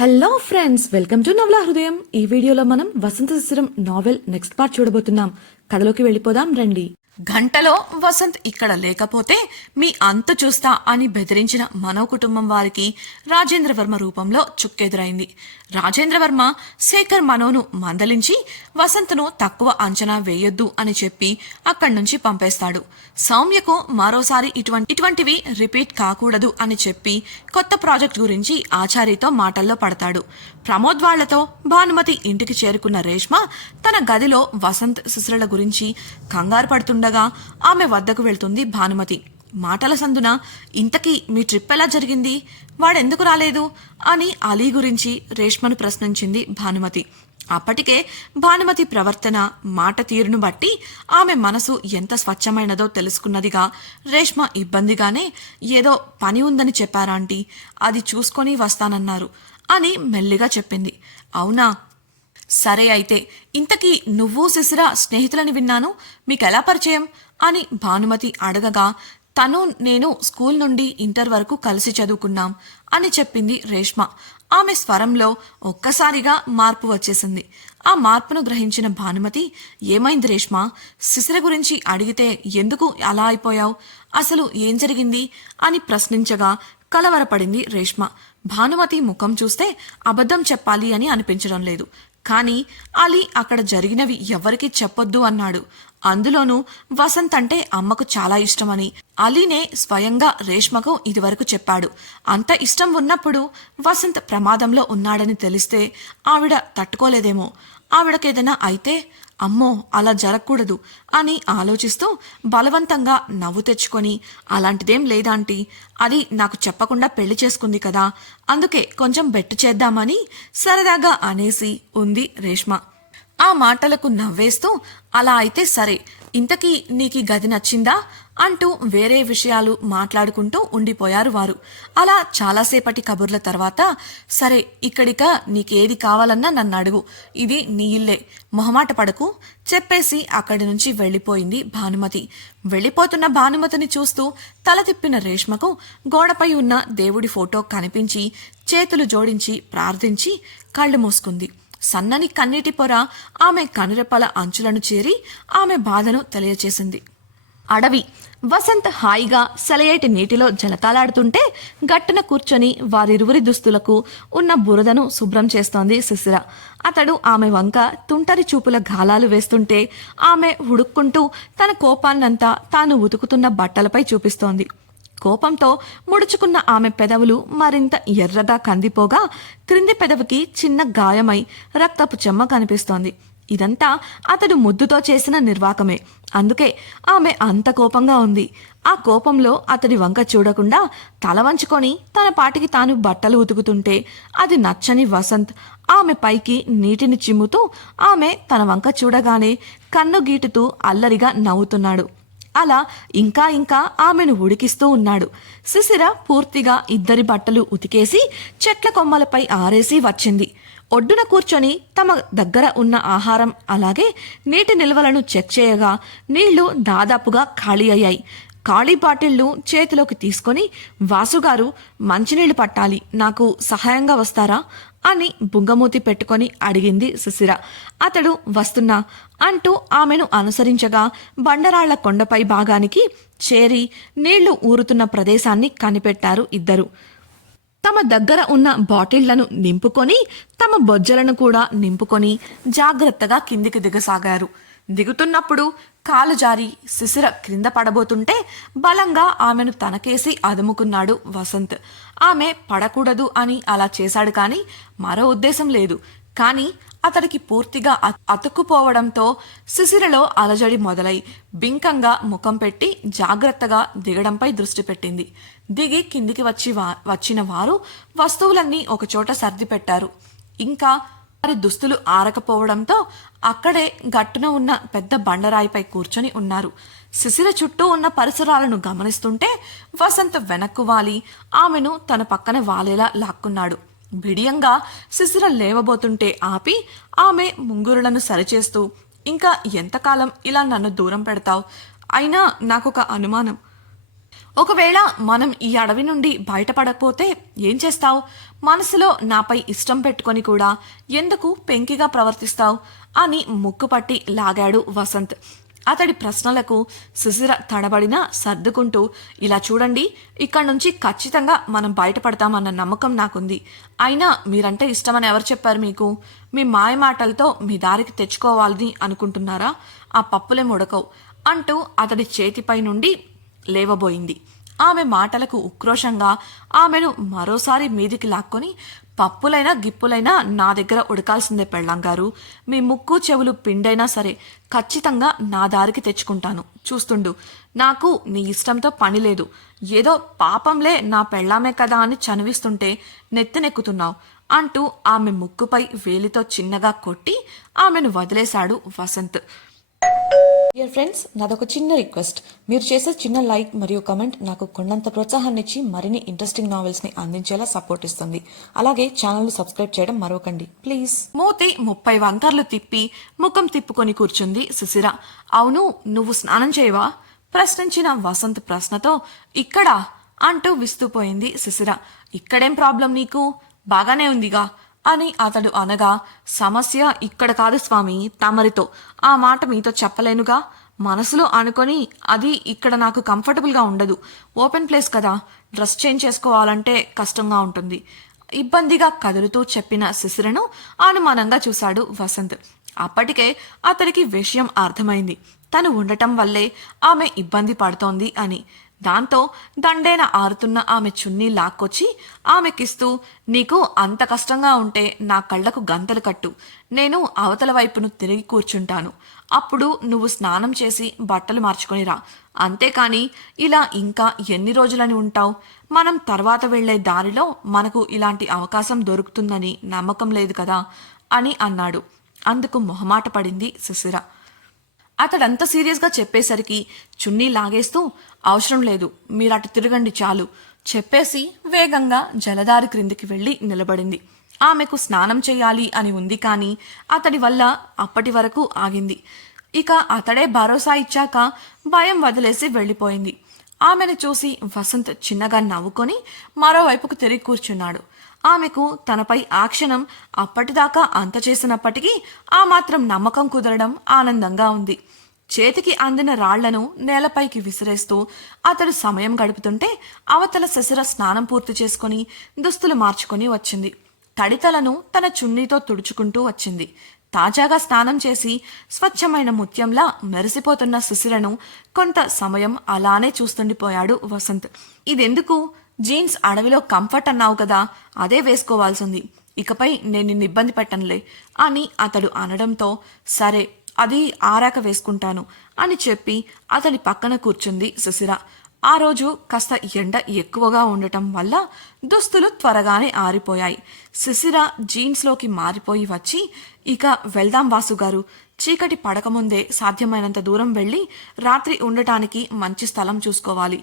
Hello friends, welcome to నవలా హృదయం. ఈ వీడియోలో మనం వసంత శిశిరం నావెల్ నెక్స్ట్ పార్ట్ చూడబోతున్నాం. కథలోకి వెళ్ళిపోదాం రండి. గంటలో వసంత్ ఇక్కడ లేకపోతే మీ అంతు చూస్తా అని బెదిరించిన మనో కుటుంబం వారికి రాజేంద్రవర్మ రూపంలో చుక్కెదురైంది. రాజేంద్రవర్మ శేఖర్ మనోను మందలించి వసంత్ను తక్కువ అంచనా వేయొద్దు అని చెప్పి అక్కడి నుంచి పంపేస్తాడు. సౌమ్యకు మరోసారి ఇటువంటివి రిపీట్ కాకూడదు అని చెప్పి కొత్త ప్రాజెక్ట్ గురించి ఆచార్యతో మాటల్లో పడతాడు. ప్రమోద్ వాళ్లతో భానుమతి ఇంటికి చేరుకున్న రేష్మ తన గదిలో వసంత్ శిశిరల గురించి కంగారు పడుతుండగా ఆమె వద్దకు వెళ్తుంది భానుమతి. మాటల సందున, ఇంతకీ మీ ట్రిప్ ఎలా జరిగింది, వాడెందుకు రాలేదు అని అలీ గురించి రేష్మను ప్రశ్నించింది భానుమతి. అప్పటికే భానుమతి ప్రవర్తన, మాట తీరును బట్టి ఆమె మనసు ఎంత స్వచ్ఛమైనదో తెలుసుకున్నదిగా రేష్మ ఇబ్బందిగానే, ఏదో పని ఉందని చెప్పారాంటీ, అది చూసుకొని వస్తానన్నారు అని మెల్లిగా చెప్పింది. అవునా, సరే అయితే ఇంతకీ నువ్వు శిశిర స్నేహితులని విన్నాను, మీకెలా పరిచయం అని భానుమతి అడగగా, తను నేను స్కూల్ నుండి ఇంటర్ వరకు కలిసి చదువుకున్నాం అని చెప్పింది రేష్మ. ఆమె స్వరంలో ఒక్కసారిగా మార్పు వచ్చేసింది. ఆ మార్పును గ్రహించిన భానుమతి, ఏమైంది రేష్మ, శిశిర గురించి అడిగితే ఎందుకు అలా అయిపోయావు, అసలు ఏం జరిగింది అని ప్రశ్నించగా కలవరపడింది రేష్మ. భానుమతి ముఖం చూస్తే అబద్ధం చెప్పాలి అని అనిపించడం లేదు. కానీ అలీ అక్కడ జరిగినవి ఎవరికీ చెప్పొద్దు అన్నాడు. అందులోనూ వసంత్ అంటే అమ్మకు చాలా ఇష్టమని అలీనే స్వయంగా రేష్మకు ఇదివరకు చెప్పాడు. అంత ఇష్టం ఉన్నప్పుడు వసంత్ ప్రమాదంలో ఉన్నాడని తెలిస్తే ఆవిడ తట్టుకోలేదేమో. ఆవిడకేదైనా అయితే అమ్మో అలా జరగకూడదు అని ఆలోచిస్తూ బలవంతంగా నవ్వు తెచ్చుకొని, అలాంటిదేం లేదాంటీ, అది నాకు చెప్పకుండా పెళ్లి చేసుకుంది కదా, అందుకే కొంచెం బెట్టు చేద్దామని సరదాగా అనేసి ఉంది రేష్మ. ఆ మాటలకు నవ్వేస్తూ, అలా అయితే సరే, ఇంతకీ నీకీ గది నచ్చిందా అంటూ వేరే విషయాలు మాట్లాడుకుంటూ ఉండిపోయారు వారు. అలా చాలాసేపటి కబుర్ల తర్వాత, సరే ఇక్కడిక నీకేది కావాలన్నా నన్ను అడుగు, ఇది నీ ఇల్లే, మొహమాట పడకు చెప్పేసి అక్కడి నుంచి వెళ్ళిపోయింది భానుమతి. వెళ్ళిపోతున్న భానుమతిని చూస్తూ తల తిప్పిన రేష్మకు గోడపై ఉన్న దేవుడి ఫోటో కనిపించి చేతులు జోడించి ప్రార్థించి కళ్ళు మూసుకుంది. సన్నని కన్నీటి పొర ఆమె కనురెప్పల అంచులను చేరి ఆమె బాధను తెలియచేసింది. అడవి. వసంత్ హాయిగా సెలయేటి నీటిలో జలకాలాడుతుంటే గట్టున కూర్చొని వారిరువురి దుస్తులకు ఉన్న బురదను శుభ్రం చేస్తోంది శిశిర. అతడు ఆమె వంక తుంటరి చూపుల గాలాలు వేస్తుంటే ఆమె హుడుక్కుంటూ తన కోపాన్నంతా తాను ఉతుకుతున్న బట్టలపై చూపిస్తోంది. కోపంతో ముడుచుకున్న ఆమె పెదవులు మరింత ఎర్రగా కందిపోగా క్రింది పెదవికి చిన్న గాయమై రక్తపు చెమ్మ కనిపిస్తోంది. ఇదంతా అతడు ముద్దుతో చేసిన నిర్వాకమే. అందుకే ఆమె అంత కోపంగా ఉంది. ఆ కోపంలో అతడి వంక చూడకుండా తల వంచుకొని తన పాటికి తాను బట్టలు ఉతుకుతుంటే అది నచ్చని వసంత్ ఆమె పైకి నీటిని చిమ్ముతూ ఆమె తన వంక చూడగానే కన్ను గీటుతూ అల్లరిగా నవ్వుతున్నాడు. అలా ఇంకా ఇంకా ఆమెను ఉడికిస్తూ ఉన్నాడు. శిశిర పూర్తిగా ఇద్దరి బట్టలు ఉతికేసి చెట్ల కొమ్మలపై ఆరేసి వచ్చింది. ఒడ్డున కూర్చొని తమ దగ్గర ఉన్న ఆహారం అలాగే నీటి నిల్వలను చెక్ చేయగా నీళ్లు దాదాపుగా ఖాళీ అయ్యాయి. ఖాళీ బాటిళ్లు చేతిలోకి తీసుకొని, వాసుగారు మంచినీళ్లు పట్టాలి, నాకు సహాయంగా వస్తారా అని బుంగమూతి పెట్టుకొని అడిగింది శిశిర. అతడు వస్తున్నా అంటూ ఆమెను అనుసరించగా బండరాళ్ల కొండపై భాగానికి చేరి నీళ్లు ఊరుతున్న ప్రదేశాన్ని కనిపెట్టారు ఇద్దరు. తమ దగ్గర ఉన్న బాటిళ్లను నింపుకొని తమ బొజ్జలను కూడా నింపుకొని జాగ్రత్తగా కిందికి దిగసాగారు. దిగుతున్నప్పుడు కాలు జారి శిశిర క్రింద పడబోతుంటే బలంగా ఆమెను తనకేసి అదుముకున్నాడు వసంత్. ఆమె పడకూడదు అని అలా చేశాడు కానీ మరో ఉద్దేశం లేదు. కానీ అతడికి పూర్తిగా అతుక్కుపోవడంతో శిశిరలో అలజడి మొదలై బింకంగా ముఖం పెట్టి జాగ్రత్తగా దిగడంపై దృష్టి పెట్టింది. దిగి కిందికి వచ్చిన వారు వస్తువులన్నీ ఒకచోట సర్ది పెట్టారు. ఇంకా వారి దుస్తులు ఆరకపోవడంతో అక్కడే గట్టున ఉన్న పెద్ద బండరాయిపై కూర్చొని ఉన్నారు. శిశిర చుట్టూ ఉన్న పరిసరాలను గమనిస్తుంటే వసంత్ వెనక్కు వాలి ఆమెను తన పక్కన వాలేలా లాక్కున్నాడు. బిడియంగా శిశిర లేవబోతుంటే ఆపి ఆమె ముంగురులను సరిచేస్తూ, ఇంకా ఎంతకాలం ఇలా నన్ను దూరం పెడతావు, అయినా నాకొక అనుమానం, ఒకవేళ మనం ఈ అడవి నుండి బయటపడకపోతే ఏం చేస్తావు? మనసులో నాపై ఇష్టం పెట్టుకొని కూడా ఎందుకు పెంకిగా ప్రవర్తిస్తావు అని ముక్కుపట్టి లాగాడు వసంత్. అతడి ప్రశ్నలకు శిశిర తడబడినా సర్దుకుంటూ, ఇలా చూడండి, ఇక్కడి నుంచి ఖచ్చితంగా మనం బయటపడతామన్న నమ్మకం నాకుంది. అయినా మీరంటే ఇష్టమని ఎవరు చెప్పారు మీకు? మీ మాయ మాటలతో మీ దారికి తెచ్చుకోవాలని అనుకుంటున్నారా? ఆ పప్పులే ఉడకవు అంటూ అతడి చేతిపై నుండి లేవబోయింది. ఆమె మాటలకు ఉక్రోషంగా ఆమెను మరోసారి మీదికి లాక్కొని, పప్పులైనా గిప్పులైనా నా దగ్గర ఉడకాల్సిందే పెళ్ళంగారు. మీ ముక్కు చెవులు పిండైనా సరే ఖచ్చితంగా నా దారికి తెచ్చుకుంటాను. చూస్తుండు, నాకు నీ ఇష్టంతో పని లేదు. ఏదో పాపంలే నా పెళ్ళామే కదా అని చనివిస్తుంటే నెత్తినెక్కుతున్నావు అంటూ ఆమె ముక్కుపై వేలితో చిన్నగా కొట్టి ఆమెను వదిలేశాడు వసంత్. డియర్ ఫ్రెండ్స్, నాదొక చిన్న రిక్వెస్ట్. మీరు చేసే చిన్న లైక్ మరియు కమెంట్ నాకు కొండంత ప్రోత్సాహాన్ని ఇచ్చి మరిన్ని ఇంట్రెస్టింగ్ నావెల్స్ ని అందించేలా సపోర్ట్ ఇస్తుంది. అలాగే ఛానల్ ను సబ్స్క్రైబ్ చేయడం మరవకండి ప్లీజ్. మూతి 30 వంకర్లు తిప్పి ముఖం తిప్పుకొని కూర్చుంది శిశిర. అవును, నువ్వు స్నానం చేయవా? ప్రశ్నించిన వసంత్ ప్రశ్నతో, ఇక్కడా అంటూ విస్తుపోయింది శిశిర. ఇక్కడేం ప్రాబ్లం నీకు? బాగానే ఉందిగా అని అతడు అనగా, సమస్య ఇక్కడ కాదు స్వామి, తమరితో. ఆ మాట మీతో చెప్పలేనుగా. మనసులో అనుకొని అది ఇక్కడ నాకు కంఫర్టబుల్గా ఉండదు. ఓపెన్ ప్లేస్ కదా, డ్రెస్ చేంజ్ చేసుకోవాలంటే కష్టంగా ఉంటుంది. ఇబ్బందిగా కదులుతూ చెప్పిన శిశిరను అనుమానంగా చూశాడు వసంత్. అప్పటికే అతడికి విషయం అర్థమైంది. తను ఉండటం వల్లే ఆమె ఇబ్బంది పడుతోంది అని. దాంతో దండేన ఆరుతున్న ఆమె చున్నీ లాక్కొచ్చి ఆమెకిస్తూ, నీకు అంత కష్టంగా ఉంటే నా కళ్లకు గంతలు కట్టు, నేను అవతల వైపును తిరిగి కూర్చుంటాను. అప్పుడు నువ్వు స్నానం చేసి బట్టలు మార్చుకొనిరా. అంతేకాని ఇలా ఇంకా ఎన్ని రోజులని ఉంటావు? మనం తర్వాత వెళ్లే దారిలో మనకు ఇలాంటి అవకాశం దొరుకుతుందని నమ్మకం లేదు కదా అని అన్నాడు. అందుకు మొహమాట పడింది శిశిర. అతడంత సీరియస్గా చెప్పేసరికి చున్నీ లాగేస్తూ, అవసరం లేదు, మీరు అటు తిరగండి చాలు చెప్పేసి వేగంగా జలదారి క్రిందికి వెళ్లి నిలబడింది. ఆమెకు స్నానం చేయాలి అని ఉంది, కానీ అతడి వల్ల అప్పటి వరకు ఆగింది. ఇక అతడే భరోసా ఇచ్చాక భయం వదిలేసి వెళ్ళిపోయింది. ఆమెను చూసి వసంత్ చిన్నగా నవ్వుకొని మరోవైపుకు తిరిగి కూర్చున్నాడు. ఆమెకు తనపై ఆ క్షణం అప్పటిదాకా అంత చేసినప్పటికీ ఆ మాత్రం నమ్మకం కుదరడం ఆనందంగా ఉంది. చేతికి అందిన రాళ్లను నేలపైకి విసిరేస్తూ అతడు సమయం గడుపుతుంటే అవతల శిశిర స్నానం పూర్తి చేసుకుని దుస్తులు మార్చుకొని వచ్చింది. తడితలను తన చున్నీతో తుడుచుకుంటూ వచ్చింది. తాజాగా స్నానం చేసి స్వచ్ఛమైన ముత్యంలా మెరిసిపోతున్న శిశిరను కొంత సమయం అలానే చూస్తుండిపోయాడు వసంత్. ఇదెందుకు? జీన్స్ అడవిలో కంఫర్ట్ అన్నావు కదా, అదే వేసుకోవాల్సింది. ఇకపై నేను నిన్ను ఇబ్బంది పెట్టనులే అని అతడు అనడంతో, సరే అది ఆరాక వేసుకుంటాను అని చెప్పి అతడి పక్కన కూర్చుంది శిశిర. ఆ రోజు కాస్త ఎండ ఎక్కువగా ఉండటం వల్ల దుస్తులు త్వరగానే ఆరిపోయాయి. శిశిర జీన్స్లోకి మారిపోయి వచ్చి, ఇక వెళ్దాం వాసుగారు, చీకటి పడకముందే సాధ్యమైనంత దూరం వెళ్ళి రాత్రి ఉండటానికి మంచి స్థలం చూసుకోవాలి,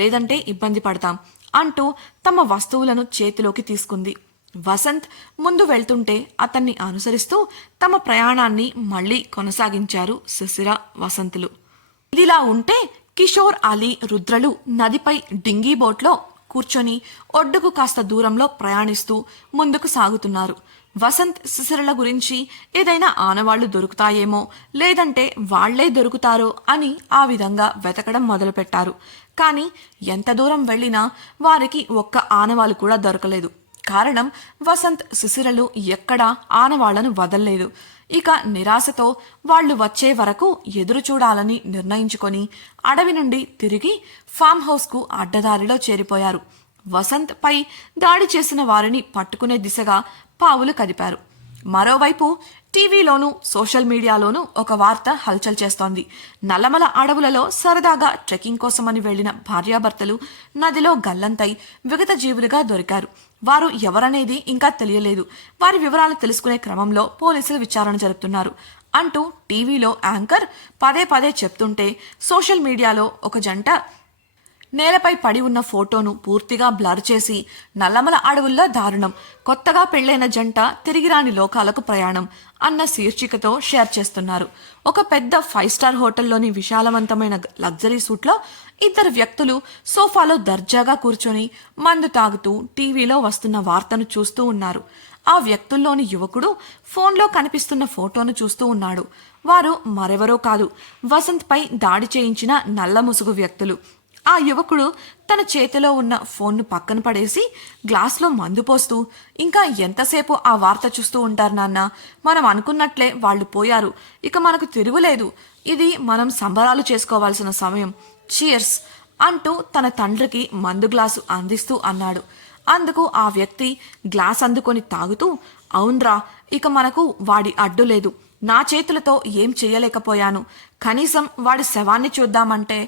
లేదంటే ఇబ్బంది పడతాం అంటూ తమ వస్తువులను చేతిలోకి తీసుకుంది. వసంత్ ముందు వెళ్తుంటే అతన్ని అనుసరిస్తూ తమ ప్రయాణాన్ని మళ్లీ కొనసాగించారు శిశిర వసంతులు. ఇదిలా ఉంటే కిషోర్, అలీ, రుద్రలు నదిపై డింగీ బోట్లో కూర్చొని ఒడ్డుకు కాస్త దూరంలో ప్రయాణిస్తూ ముందుకు సాగుతున్నారు. వసంత్ శిశిరల గురించి ఏదైనా ఆనవాళ్లు దొరుకుతాయేమో, లేదంటే వాళ్లే దొరుకుతారో అని ఆ విధంగా వెతకడం మొదలుపెట్టారు. కానీ ఎంత దూరం వెళ్లినా వారికి ఒక్క ఆనవాలు కూడా దొరకలేదు. కారణం, వసంత్ శిశిరలు ఎక్కడా ఆనవాళ్లను వదల్లేదు. ఇక నిరాశతో వాళ్లు వచ్చే వరకు ఎదురు చూడాలని నిర్ణయించుకొని అడవి నుండి తిరిగి ఫామ్ హౌస్కు అడ్డదారిలో చేరిపోయారు. వసంత్ పై దాడి చేసిన వారిని పట్టుకునే దిశగా పావులు కదిపారు. మరోవైపు టీవీలోనూ సోషల్ మీడియాలోనూ ఒక వార్త హల్చల్ చేస్తోంది. నల్లమల అడవులలో సరదాగా ట్రెక్కింగ్ కోసమని వెళ్లిన భార్యాభర్తలు నదిలో గల్లంతై విగత జీవులుగా దొరికారు. వారు ఎవరనేది ఇంకా తెలియలేదు. వారి వివరాలు తెలుసుకునే క్రమంలో పోలీసులు విచారణ జరుపుతున్నారు అంటూ టీవీలో యాంకర్ పదే పదే చెప్తుంటే సోషల్ మీడియాలో ఒక జంట నేలపై పడి ఉన్న ఫోటోను పూర్తిగా బ్లర్ చేసి నల్లమల అడవుల్లో దారుణం, కొత్తగా పెళ్లైన జంట తిరిగిరాని లోకాలకు ప్రయాణం అన్న శీర్షికతో షేర్ చేస్తున్నారు. ఒక పెద్ద 5 స్టార్ హోటల్లోని విశాలవంతమైన లగ్జరీ సూట్లో ఇద్దరు వ్యక్తులు సోఫాలో దర్జాగా కూర్చొని మందు తాగుతూ టీవీలో వస్తున్న వార్తను చూస్తూ ఉన్నారు. ఆ వ్యక్తుల్లోని యువకుడు ఫోన్లో కనిపిస్తున్న ఫోటోను చూస్తూ ఉన్నాడు. వారు మరెవరో కాదు, వసంత్ పై దాడి చేయించిన నల్ల ముసుగు వ్యక్తులు. ఆ యువకుడు తన చేతిలో ఉన్న ఫోన్ను పక్కన పడేసి గ్లాస్లో మందు పోస్తూ, ఇంకా ఎంతసేపు ఆ వార్త చూస్తూ ఉంటారు నాన్న, మనం అనుకున్నట్లే వాళ్ళు పోయారు, ఇక మనకు తిరుగులేదు, ఇది మనం సంబరాలు చేసుకోవాల్సిన సమయం, చీర్స్ అంటూ తన తండ్రికి మందు గ్లాసు అందిస్తూ అన్నాడు. అందుకు ఆ వ్యక్తి గ్లాస్ అందుకొని తాగుతూ, అవునరా, ఇక మనకు వాడి అడ్డు లేదు, నా చేతులతో ఏం చెయ్యలేకపోయాను, కనీసం వాడి శవాన్ని చూద్దామంటే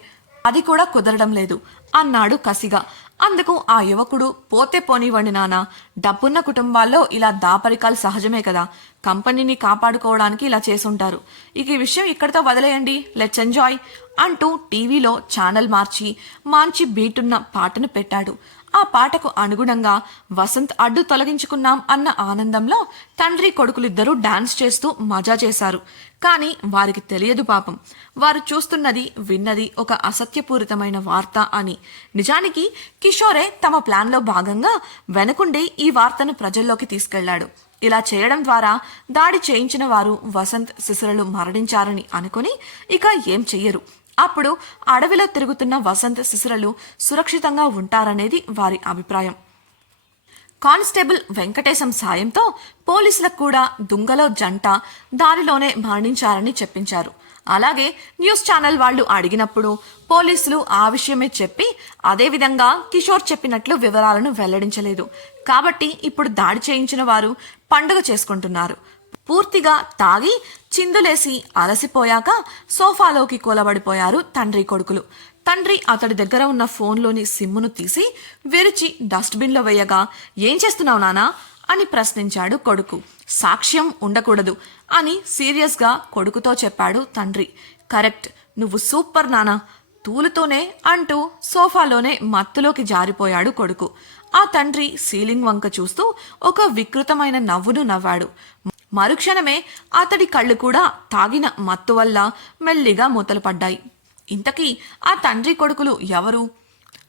అది కూడా కుదరడం లేదు అన్నాడు కసిగా. అందుకు ఆ యువకుడు, పోతే పోనివ్వండి నాన్న, డబ్బున్న కుటుంబాల్లో ఇలా దాపరికాలు సహజమే కదా, కంపెనీని కాపాడుకోవడానికి ఇలా చేసుంటారు, ఇక ఈ విషయం ఇక్కడితో వదిలేయండి, లెట్స్ ఎంజాయ్ అంటూ టీవీలో ఛానల్ మార్చి మంచి బీటున్న పాటను పెట్టాడు. ఆ పాటకు అనుగుణంగా వసంత్ అడ్డు తొలగించుకున్నాం అన్న ఆనందంలో తండ్రి కొడుకులిద్దరూ డాన్స్ చేస్తూ మజా చేశారు. కానీ వారికి తెలియదు పాపం, వారు చూస్తున్నది విన్నది ఒక అసత్యపూరితమైన వార్త అని. నిజానికి కిషోరే తమ ప్లాన్లో భాగంగా వెనకుండి ఈ వార్తను ప్రజల్లోకి తీసుకెళ్లాడు. ఇలా చేయడం ద్వారా దాడి చేయించిన వారు వసంత్ శిశిరలు మరణించారని అనుకుని ఇక ఏం చెయ్యరు. అప్పుడు అడవిలో తిరుగుతున్న వసంత్ శిశిరలు సురక్షితంగా ఉంటారనేది వారి అభిప్రాయం. కానిస్టేబుల్ వెంకటేశం సాయంతో పోలీసులకు కూడా దుంగలో జంట దారిలోనే మరణించారని చెప్పించారు. అలాగే న్యూస్ ఛానల్ వాళ్ళు అడిగినప్పుడు పోలీసులు ఆ విషయమే చెప్పి అదేవిధంగా కిషోర్ చెప్పినట్లు వివరాలను వెల్లడించలేదు. కాబట్టి ఇప్పుడు దాడి చేయించిన వారు పండుగ చేసుకుంటున్నారు. పూర్తిగా తాగి చిందులేసి అలసిపోయాక సోఫాలోకి కూలబడిపోయారు తండ్రి కొడుకులు. తండ్రి అతడి దగ్గర ఉన్న ఫోన్లోని సిమ్మును తీసి విరిచి డస్ట్బిన్లో వేయగా, ఏం చేస్తున్నావు నానా అని ప్రశ్నించాడు కొడుకు. సాక్ష్యం ఉండకూడదు అని సీరియస్గా కొడుకుతో చెప్పాడు తండ్రి. కరెక్ట్, నువ్వు సూపర్ నానా, తూలుతోనే అంటూ సోఫాలోనే మత్తులోకి జారిపోయాడు కొడుకు. ఆ తండ్రి సీలింగ్ వంక చూస్తూ ఒక వికృతమైన నవ్వును నవ్వాడు. మరుక్షణమే అతడి కళ్ళు కూడా తాగిన మత్తు వల్ల మెల్లిగా మూతలు పడ్డాయి. ఇంతకీ ఆ తండ్రి కొడుకులు ఎవరు?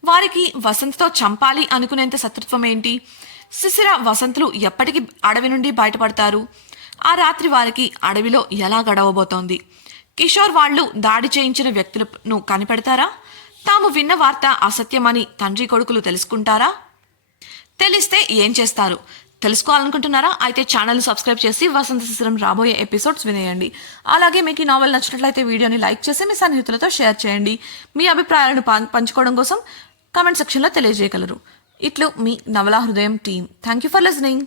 వారికి వసంత్తో చంపాలి అనుకునేంత శత్రుత్వం ఏంటి? శిశిర వసంతులు ఎప్పటికీ అడవి నుండి బయటపడతారు? ఆ రాత్రి వారికి అడవిలో ఎలా గడవబోతోంది? కిషోర్ వాళ్ళు దాడి చేయించిన వ్యక్తులను కనిపెడతారా? తాము విన్న వార్త అసత్యమని తండ్రి కొడుకులు తెలుసుకుంటారా? తెలిస్తే ఏం చేస్తారు? తెలుసుకోవాలనుకుంటున్నారా? అయితే ఛానల్ సబ్స్క్రైబ్ చేసి వసంత శిశిరం రాబోయే ఎపిసోడ్స్ వినేయండి. అలాగే మీకు ఈ నావెల్ నచ్చినట్లయితే వీడియోని లైక్ చేసి మీ సన్నిహితులతో షేర్ చేయండి. మీ అభిప్రాయాలను పంచుకోవడం కోసం కామెంట్ సెక్షన్లో తెలియజేయగలరు. ఇట్లు మీ నవలా హృదయం team. Thank you for listening.